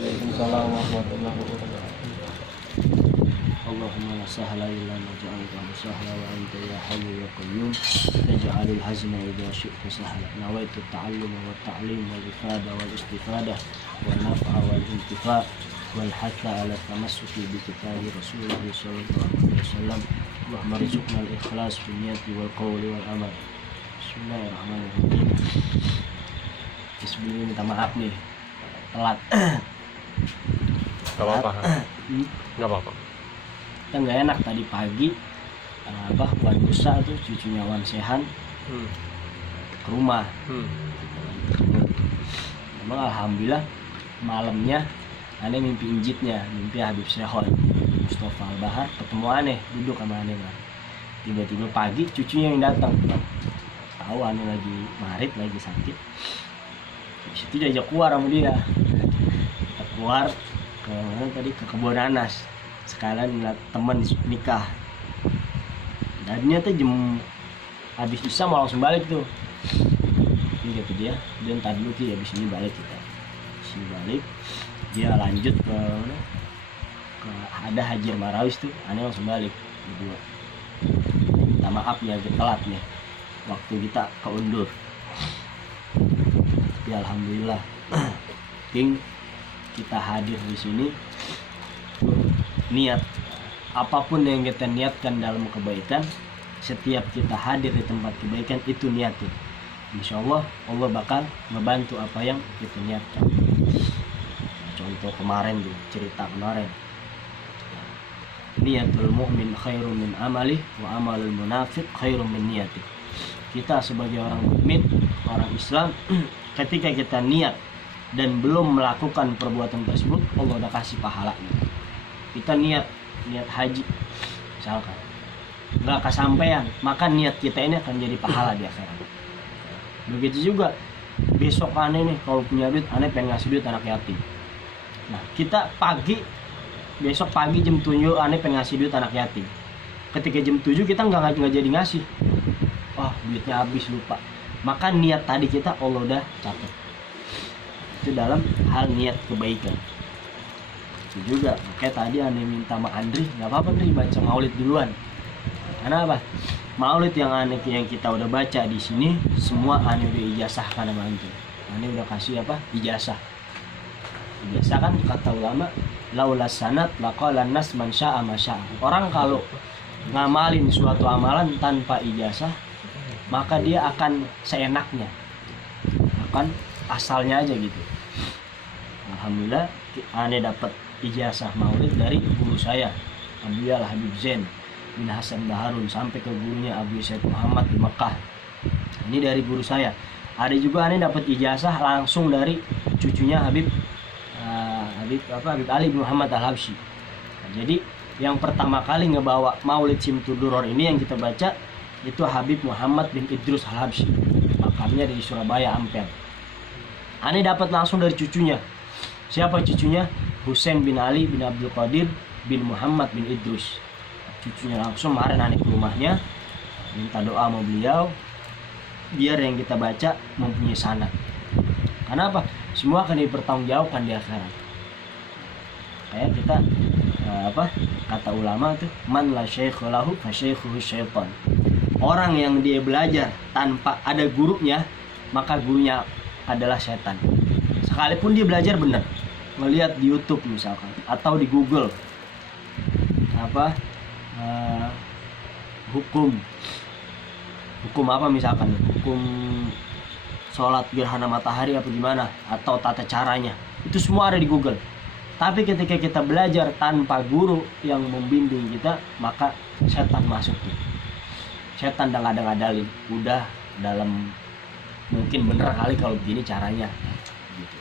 Waalaikumsalam warahmatullahi wabarakatuh. اللهم لا سهل إلا ما جعلته سهلا وأنت يا حي يا قيوم تجعل الحزن إذا شئت سهلا نويت التعلم والتعليم والإفادة والاستفادة والنفع والانتفاع والحث على التمسك بكتاب رسول الله صلى الله عليه وسلم اللهم ارزقنا الإخلاص في النية والقول والعمل. Bismillahirrahmanirrahim. Sebelumnya minta maaf nih telat. Gak apa-apa. Gak apa-apa. Kita nggak enak tadi pagi Wan Musa tuh cucunya Wan Sehan ke rumah. Memang alhamdulillah malamnya aneh mimpi injitnya, mimpi Habib Sehon Mustafa Al-Bahar ketemu aneh duduk sama aneh kan. Tiba-tiba pagi cucunya yang datang, tahu aneh lagi marit lagi sakit. Di situ diajak keluar sama dia. Kita keluar ke mana tadi, ke kebun nanas sekalian ngeliat temen nikah. Tadinya tuh jam habis isya mau langsung balik tuh. Ini kata dia, dan tadi dulu ya habis ini balik kita. Sini balik, dia lanjut ke ada Hajar Marawis tuh, aneh langsung balik berdua. Minta maaf ya agak telat nih, waktu kita keundur. Tapi alhamdulillah, King kita hadir di sini. Niat apapun yang kita niatkan dalam kebaikan, setiap kita hadir di tempat kebaikan itu niatin. Insya Allah Allah bakal ngebantu apa yang kita niatkan. Contoh kemarin tuh, cerita kemarin, niatul mu'min khairum min amali wa amalul munafiq khairum min niyati. Kita sebagai orang mukmin, orang Islam, ketika kita niat dan belum melakukan perbuatan tersebut, Allah udah kasih pahalanya. Kita niat haji misalkan nggak kesampaian, maka niat kita ini akan jadi pahala di akhirat. Begitu juga besok aneh nih kalau punya duit, aneh pengen ngasih duit anak yatim. Nah kita besok pagi jam 7 aneh pengen ngasih duit anak yatim. Ketika jam 7 kita nggak jadi ngasih, duitnya habis lupa, maka niat tadi kita Allah udah catat. Itu dalam hal niat kebaikan. Itu juga kayak tadi aneh minta sama Andri, nggak apa-apa Andri baca maulid duluan. Karena apa? Maulid yang kita udah baca di sini semua aneh udah ijazahkan sama Andri. Aneh udah kasih apa? Ijazah. Ijazah kan kata ulama, laulas sanad laqalan nas man syaa ma syaa. Orang kalau ngamalin suatu amalan tanpa ijazah, maka dia akan seenaknya, akan asalnya aja gitu. Alhamdulillah aneh dapat ijazah maulid dari guru saya Abdul Habib Zain bin Hasan Baharun sampai ke gurunya Abu Said Muhammad di Mekah. Ini dari guru saya. Ada juga aneh dapat ijazah langsung dari cucunya Habib Ali bin Muhammad Al-Habsyi. Nah, jadi yang pertama kali ngebawa maulid Simtud Duror ini yang kita baca itu Habib Muhammad bin Idrus Al-Habsyi, makamnya di Surabaya Ampel. Aneh dapat langsung dari cucunya. Siapa cucunya? Husain bin Ali bin Abdul Qadir bin Muhammad bin Idrus. Cucunya langsung kemarin aneh ke rumahnya, minta doa sama beliau biar yang kita baca mempunyai sanad. Karena apa? Semua akan dipertanggungjawabkan di akhirat. Kayak kita kata ulama tuh, man la syaikha lahu fa syaikhuhu syaitan. Orang yang dia belajar tanpa ada gurunya, maka gurunya adalah setan. Sekalipun dia belajar benar, ngelihat di YouTube misalkan atau di Google hukum apa misalkan, hukum sholat gerhana matahari apa gimana, atau tata caranya, itu semua ada di Google. Tapi ketika kita belajar tanpa guru yang membimbing kita, maka setan masuk tuh. Setan udah ngadal-ngadalin, udah dalam mungkin bener kali kalau begini caranya gitu.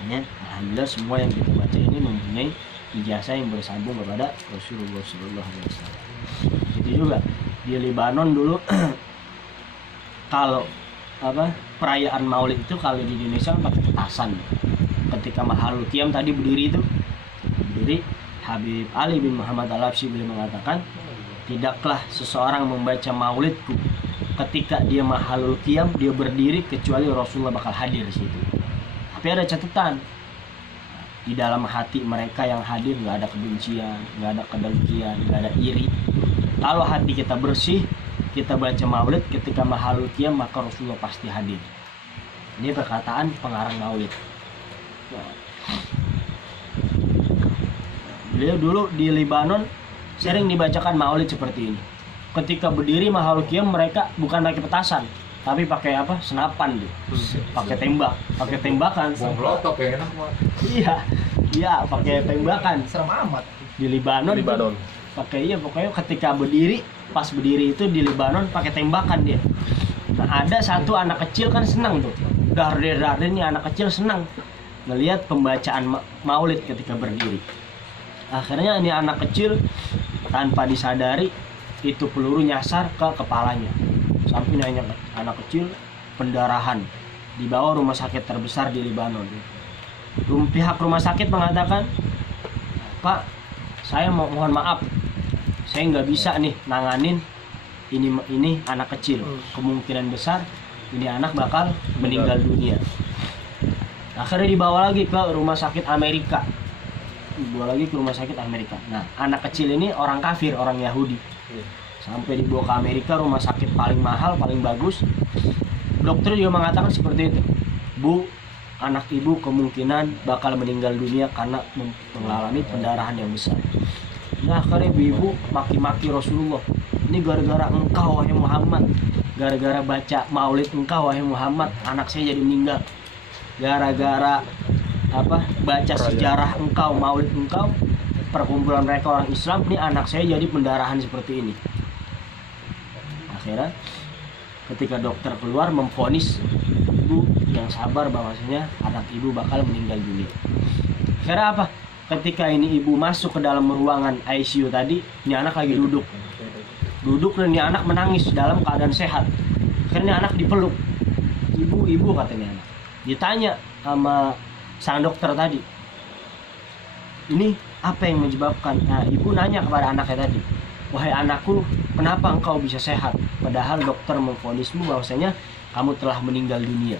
Makanya alhamdulillah semua yang kita baca ini mempunyai ijazah yang bersambung kepada Rasulullah SAW. Itu juga di Lebanon dulu kalau perayaan Maulid itu kalau di Indonesia pakai petasan. Ketika Mahalul Qiyam tadi berdiri Habib Ali bin Muhammad Al-Habsyi beliau mengatakan, tidaklah seseorang membaca Maulidku ketika dia Mahalul Qiyam, dia berdiri kecuali Rasulullah bakal hadir di situ. Tapi ada catatan, di dalam hati mereka yang hadir nggak ada kebencian, nggak ada kedengkian, nggak ada iri. Kalau hati kita bersih, kita baca maulid ketika mahalul qiyam, maka Rasulullah pasti hadir. Ini perkataan pengarang maulid. Beliau dulu di Libanon sering dibacakan maulid seperti ini. Ketika berdiri mahalul qiyam, mereka bukan pakai petasan, tapi pakai apa? Senapan tuh. Pakai tembak, pakai tembakan. Bom lotok ya enak banget. Iya, pakai tembakan. Serem amat. Di Libanon. Pakai pokoknya ketika berdiri, pas berdiri itu di Libanon pakai tembakan dia. Nah, ada satu anak kecil kan senang tuh. Darder nih anak kecil senang ngelihat pembacaan maulid ketika berdiri. Akhirnya ini anak kecil tanpa disadari itu peluru nyasar ke kepalanya. Sampai nanya anak kecil pendarahan, dibawa rumah sakit terbesar di Libanon. Pihak rumah sakit mengatakan, "Pak, saya mohon maaf, saya nggak bisa nih nanganin ini anak kecil. Kemungkinan besar ini anak bakal meninggal dunia." Akhirnya dibawa lagi ke rumah sakit Amerika. Nah, anak kecil ini orang kafir, orang Yahudi. Sampai dibawa ke Amerika, rumah sakit paling mahal, paling bagus. Dokter juga mengatakan seperti itu. "Bu, anak ibu kemungkinan bakal meninggal dunia karena mengalami pendarahan yang besar." Nah, akhirnya ibu maki-maki Rasulullah. "Ini gara-gara engkau wahai Muhammad. Gara-gara baca maulid engkau wahai Muhammad, anak saya jadi meninggal. Gara-gara baca sejarah engkau, maulid engkau, perkumpulan mereka orang Islam, ini anak saya jadi pendarahan seperti ini." Akhirnya ketika dokter keluar memvonis ibu yang sabar bahwasanya anak ibu bakal meninggal dunia. Akhirnya apa? Ketika ini ibu masuk ke dalam ruangan ICU tadi, ini anak lagi duduk dan ini anak menangis dalam keadaan sehat. Akhirnya anak dipeluk. Ibu katanya anak. Ditanya sama sang dokter tadi, "Ini apa yang menyebabkan?" Nah, ibu nanya kepada anaknya tadi, "Wahai anakku, kenapa engkau bisa sehat? Padahal dokter memvonismu bahwasanya kamu telah meninggal dunia."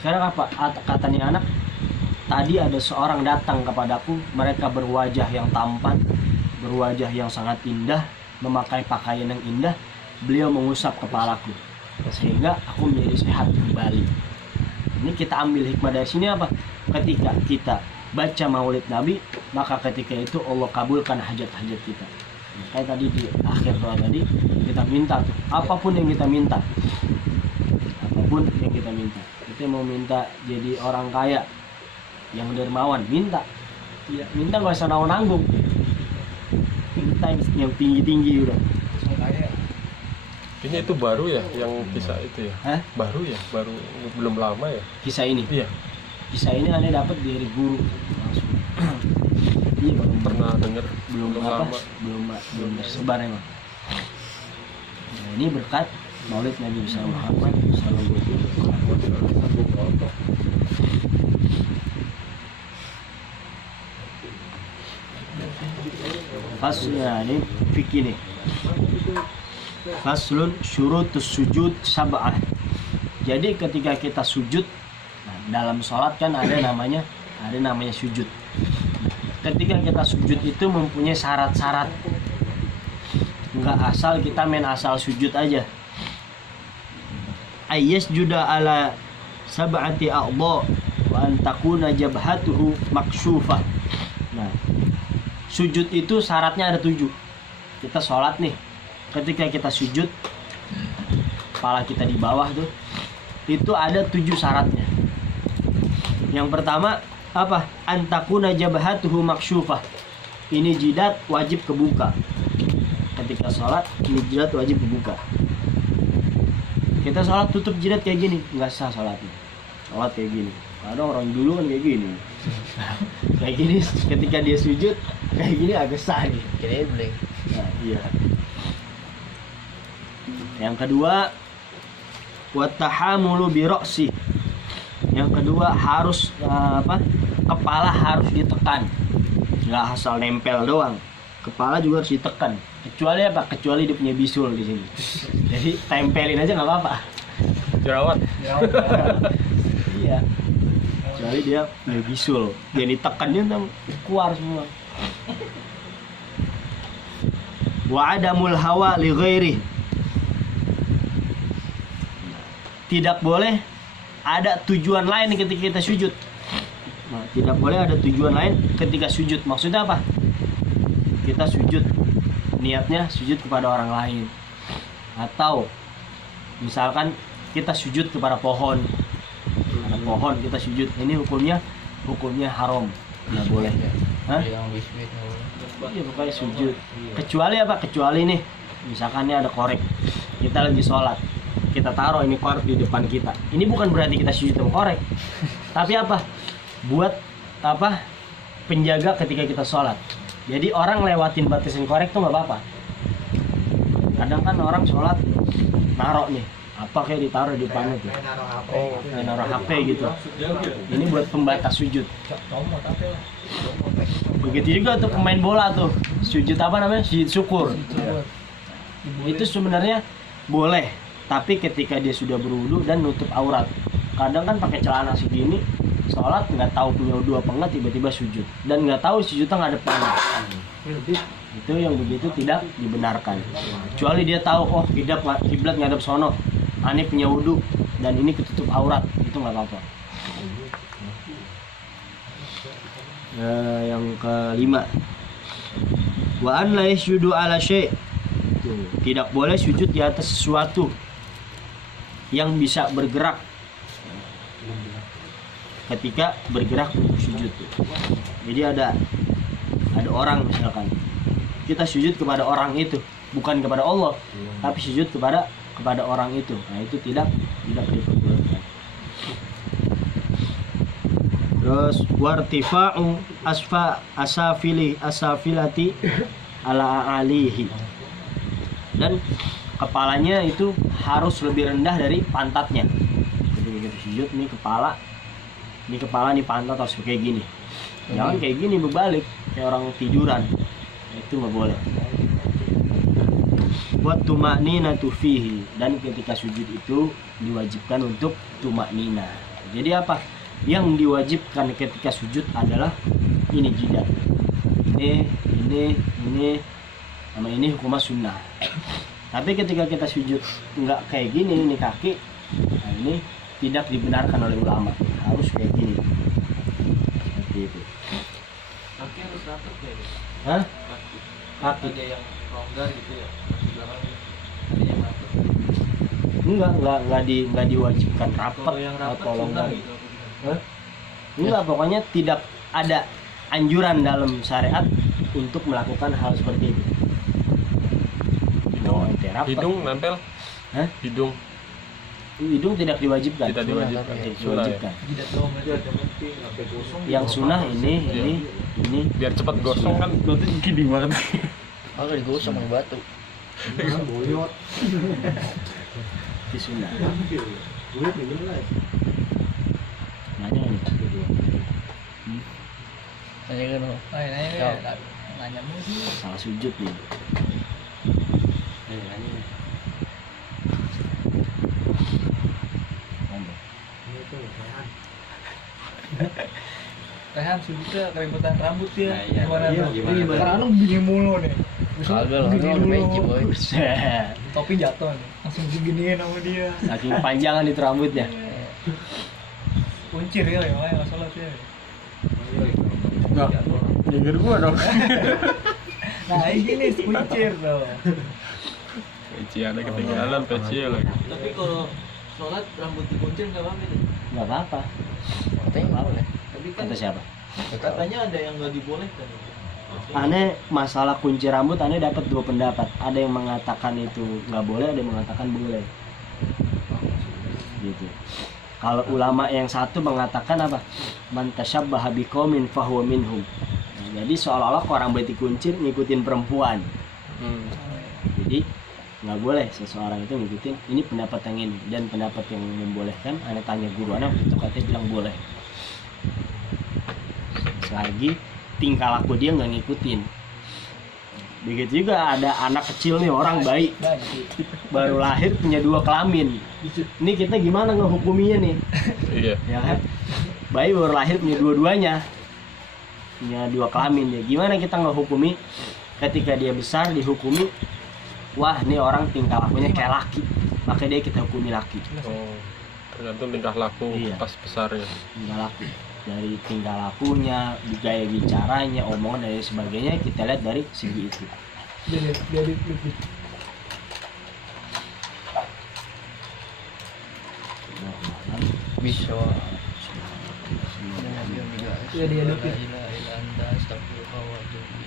Sekarang apa? Katanya anak, "Tadi ada seorang datang kepadaku, mereka berwajah yang tampan, berwajah yang sangat indah, memakai pakaian yang indah. Beliau mengusap kepalaku, sehingga aku menjadi sehat kembali." Ini kita ambil hikmah dari sini apa? Ketika kita baca maulid Nabi, maka ketika itu Allah kabulkan hajat-hajat kita. Kayak tadi di akhir doa tadi, kita minta tuh, apapun yang kita minta. Kita mau minta jadi orang kaya yang dermawan, minta. Ya, minta nggak usah nanggung. Minta yang tinggi-tinggi udah. Kayaknya itu baru ya, yang kisah itu ya. Hah? Baru belum lama ya. Kisah ini. Iya. Kisah ini aneh dapat dari guru. Iya, Belum pernah dengar. belum tersebar emang. Nah, ini berkat maulid Nabi besar Muhammad sallallahu alaihi wasallam. Faslnya ini fikih nih. Faslun syurutus sujud sab'ah. Jadi ketika kita sujud, nah, dalam sholat kan ada namanya sujud. Ketika kita sujud itu mempunyai syarat-syarat. Enggak asal kita main asal sujud aja. Ayyas juda ala sab'ati a'dha wa an takuna jabhatuhu maksyufah. Nah, sujud itu syaratnya ada 7. Kita sholat nih, ketika kita sujud, kepala kita di bawah tuh, itu ada 7 syaratnya. Yang pertama apa? Antakuna jabhatuhu maksyufah. Ini jidat wajib kebuka. Ketika sholat, ini jidat wajib kebuka. Kita sholat tutup jidat kayak gini, nggak sah sholatnya. Sholat kayak gini. Ada orang dulu kan kayak gini. Kayak gini, ketika dia sujud kayak gini agak sah nih. Kira boleh. Nah, iya. Yang kedua, watahamulu bi ra'si. Yang kedua harus kepala harus ditekan. Nggak asal nempel doang. Kepala juga harus ditekan. Kecuali apa? Kecuali dia punya bisul di sini. Jadi tempelin aja nggak apa-apa. Jerawat. Iya. Kecuali dia Ya bisul. Jadi tekannya tuh keluar semua. Wa adamul hawa li ghairi. Tidak boleh ada tujuan lain ketika kita sujud. Nah, tidak boleh ada tujuan lain ketika sujud. Maksudnya apa? Kita sujud, niatnya sujud kepada orang lain. Atau misalkan kita sujud kepada pohon. Ada pohon kita sujud. Ini hukumnya haram. Nggak boleh. Hah? Iya, pokoknya sujud. Kecuali apa? Kecuali nih, misalkan ini ada korek. Kita lagi sholat. Kita taruh ini korek di depan kita. Ini bukan berarti kita sujud sama korek. Tapi apa? Buat apa? Penjaga ketika kita sholat. Jadi orang lewatin batasan korek tuh nggak apa-apa. Kadang kan orang sholat naruh nih, apa kayak ditaruh di depannya tuh. Naruh HP gitu. Ini buat pembatas sujud. Begitu juga tuh pemain bola tuh, sujud apa namanya? Sujud syukur. Itu sebenarnya boleh, tapi ketika dia sudah berwudu dan nutup aurat. Kadang kan pakai celana segini, sholat nggak tahu punya wudu apa enggak, tiba-tiba sujud dan nggak tahu sujudnya nggak ada panah. Itu yang begitu tidak dibenarkan. Kecuali dia tahu, oh kiblat ngadep sono, aneh punya wudu dan ini ketutup aurat, itu nggak apa-apa. Yang kelima, wa an la yasjudu ala syai'. Tidak boleh sujud di atas sesuatu yang bisa bergerak. Ketika bergerak sujud. Jadi ada orang misalkan, kita sujud kepada orang itu, bukan kepada Allah, tapi sujud kepada orang itu. Nah, itu tidak diperbolehkan. Terus wartifa'u asafilati ala alihi. Dan kepalanya itu harus lebih rendah dari pantatnya. Jadi kita sujud nih kepala nih pantat harus kayak gini. Jangan kayak gini berbalik kayak orang tiduran. Itu nggak boleh. Buat tumakninatu fihi, dan ketika sujud itu diwajibkan untuk tumaknina. Jadi apa? Yang diwajibkan ketika sujud adalah ini jidat. Ini sama ini hukumnya sunnah. Tapi ketika kita sujud nggak kayak gini, ini kaki, nah ini tidak dibenarkan oleh ulama, harus kayak gini. Seperti itu. Kaki harus rapat ya? Hah? Kaki. Ada yang longgar gitu ya? Ada yang rapat. Enggak diwajibkan rapat atau longgar. Gitu. Hah? Enggak, pokoknya tidak ada anjuran dalam syariat untuk melakukan hal seperti itu. Hidung nempel? Hah? Hidung tidak diwajibkan. Tidak diwajibkan. Diwajibkan. Tidak tahu aja yang penting sampai gosong. Yang sunnah ini Biar cepat gosong kan, nanti gini banget. Agak digosong sama batu. Boyot. Itu sunnah. Nanya nih. Nanya kan? Nanya mulu. Salah sujud nih. Rehan sujudnya keributan rambut ya. Gimana? Karena begini mulu nih. Kagak Buset. Topi jatuh nih. Langsung diginiin sama dia. Saking panjangan itu rambutnya. Kuncir ya, makanya nggak sholat ya. Enggak, nyindir gua dong. Nah ini nih kuncir tuh. Peci ada ketinggalan, peci lagi. Tapi kalau sholat rambut dikuncir nggak apa-apa itu. Nggak apa-apa. Katanya boleh. Tapi kan Kata siapa? katanya ada yang nggak dibolehkan. Aneh masalah kunci rambut, aneh dapat dua pendapat. Ada yang mengatakan itu nggak boleh, ada yang mengatakan boleh. Gitu. Kalau ulama yang satu mengatakan apa? Man tasyabbaha biqaumin fahuwa minhum. Nah, jadi seolah-olah orang berarti kuncir ngikutin perempuan. Jadi nggak boleh seseorang itu ngikutin. Ini pendapat yang ini dan pendapat yang membolehkan. Aneh tanya guru anak itu katanya bilang boleh. Selagi tingkah laku dia nggak ngikutin. Begitu juga ada anak kecil nih, orang bayi baru lahir punya 2 kelamin. Ini kita gimana ngehukuminya nih? Iya. Ya kan? bayi baru lahir punya dua-duanya, punya dua kelamin ya. Gimana kita ngehukumi ketika dia besar dihukumi, wah ini orang tingkah lakunya kayak laki, maka dia kita hukumi laki. Oh, tergantung tingkah laku Iya. pas besar ya. Tingkah laku, dari tingkah lakunya, gaya bicaranya, omongan dan lain sebagainya, kita lihat dari segi itu. Jadi Bisa. Ya, dia duduk. La ilaha illa anta, astaghfiruka wa atubu ilaik.